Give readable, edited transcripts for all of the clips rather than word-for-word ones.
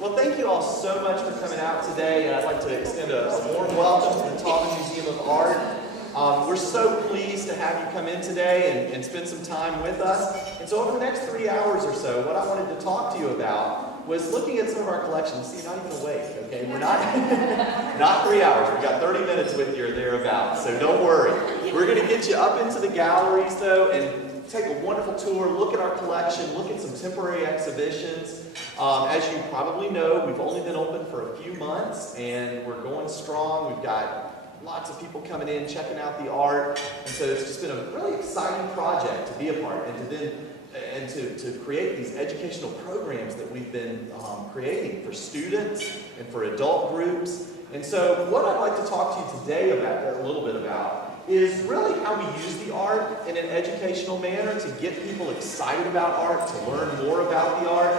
Well, thank you all so much for coming out today, and I'd like to extend a warm welcome to the Taubman Museum of Art. We're so pleased to have you come in today and spend some time with us. And so over the next 3 hours or so, what I wanted to talk to you about was looking at some of our collections. See, you're not even awake, okay? We're not 3 hours. We've got 30 minutes with you or thereabouts, so don't worry. We're going to get you up into the galleries, though, and take a wonderful tour, look at our collection, look at some temporary exhibitions. As you probably know, we've only been open for a few months, and we're going strong. We've got lots of people coming in, checking out the art, and so it's just been a really exciting project to be a part and to create these educational programs that we've been creating for students and for adult groups. And so what I'd like to talk to you today about, a little bit about, is really how we use the art in an educational manner to get people excited about art, to learn more about the art.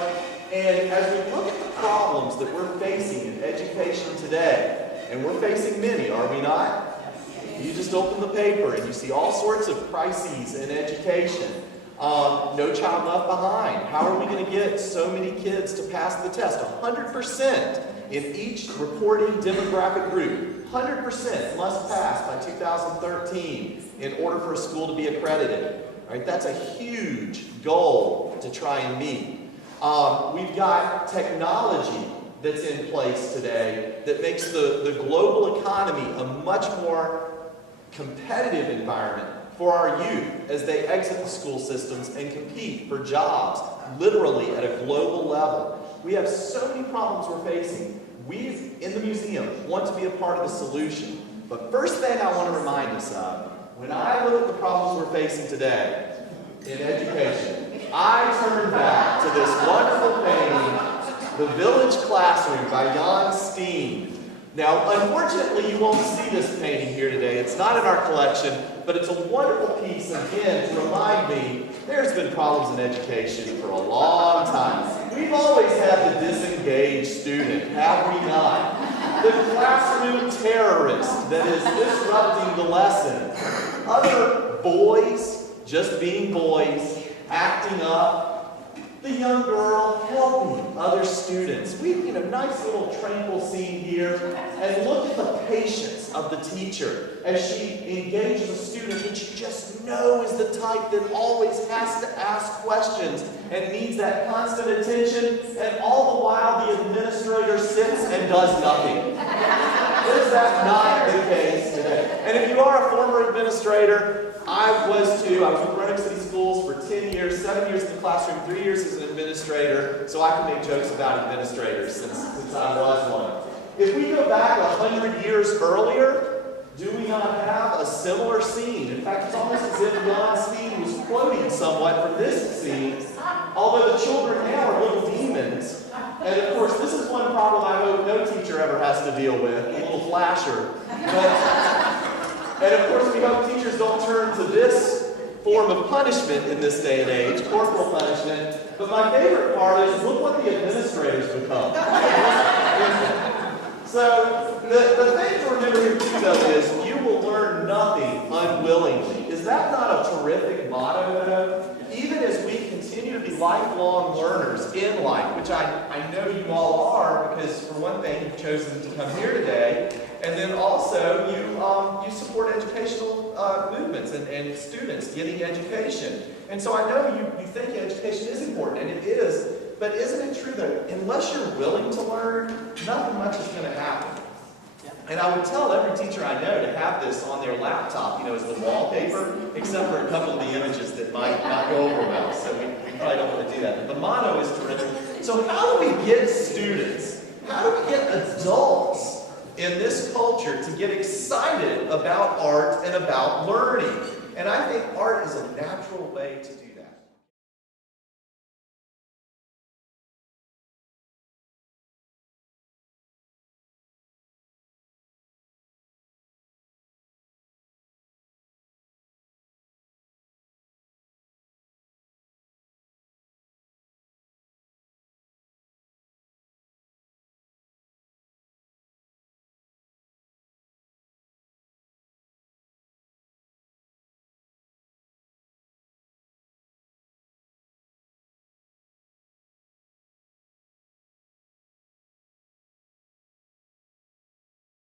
And as we look at the problems that we're facing in education today, and we're facing many, are we not? You just open the paper and you see all sorts of crises in education. No child left behind. How are we going to get so many kids to pass the test? 100% in each reporting demographic group. 100% must pass by 2013 in order for a school to be accredited. Right? That's a huge goal to try and meet. We've got technology that's in place today that makes the global economy a much more competitive environment for our youth as they exit the school systems and compete for jobs, literally at a global level. We have so many problems we're facing. We, in the museum, want to be a part of the solution. But first thing I want to remind us of, when I look at the problems we're facing today in education, I turn back to this wonderful painting, The Village Classroom by Jan Steen. Now, unfortunately, you won't see this painting here today. It's not in our collection, but it's a wonderful piece, again, to remind me there's been problems in education for a long time. We've always had the disengaged student, have we not? The classroom terrorist that is disrupting the lesson. Other boys just being boys, acting up. The young girl helping other students. Nice little tranquil scene here. And look at the patience of the teacher as she engages a student that you just know is the type that always has to ask questions and needs that constant attention, and all the while the administrator sits and does nothing. Is that not the case today? And if you are a former administrator, I was too. I was with Roanoke City Schools for 10 years, 7 years in the classroom, 3 years as an administrator, so I can make jokes about administrators since I was one. If we go back 100 years earlier, do we not have a similar scene? In fact, it's almost as if Jan Steen was quoting somewhat from this scene, although the children now are little demons. And of course, this is one problem I hope no teacher ever has to deal with, a little flasher. And of course, we hope teachers don't turn to this form of punishment in this day and age, corporal punishment. But my favorite part is, look what the administrators become. So, the thing to remember here too, though, is you will learn nothing unwillingly. Is that not a terrific motto, though? Even as we continue to be lifelong learners in life, which I know you all are, because for one thing, you've chosen to come here today, and then also you support educational movements and students getting education. And so I know you think education is important, and it is, but isn't it true that unless you're willing to learn, nothing much is going to happen? And I would tell every teacher I know to have this on their laptop, as the wallpaper, except for a couple of the images that might not go over well, so we probably don't want to do that. But the motto is terrific. So how do we get students, how do we get adults in this culture to get excited about art and about learning? And I think art is a natural way to do